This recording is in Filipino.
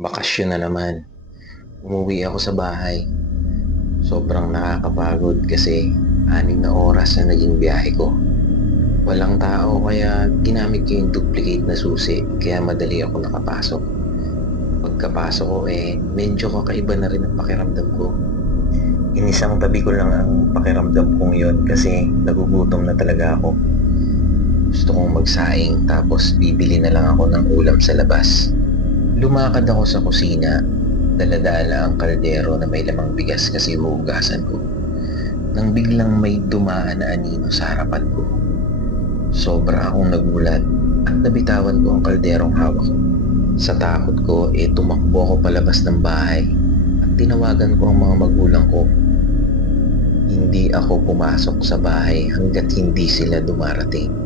Bakasyon na naman. Umuwi ako sa bahay. Sobrang nakakapagod kasi 6 na oras na naging biyahe ko. Walang tao kaya ginamit ko yung duplicate na susi kaya madali ako nakapasok. Pagkapasok ko medyo kakaiba na rin ang pakiramdam ko. Inisang tabi ko lang ang pakiramdam kong yon kasi nagugutom na talaga ako. Gusto kong magsaing tapos bibili na lang ako ng ulam sa labas. Lumakad ako sa kusina, dala-dala ang kaldero na may lamang bigas kasi huhugasan ko. Nang biglang may dumaan na anino sa harapan ko. Sobra akong nagulat at nabitawan ko ang kalderong hawak ko. Sa takot ko tumakbo ako palabas ng bahay at tinawagan ko ang mga magulang ko. Hindi ako pumasok sa bahay hanggat hindi sila dumarating.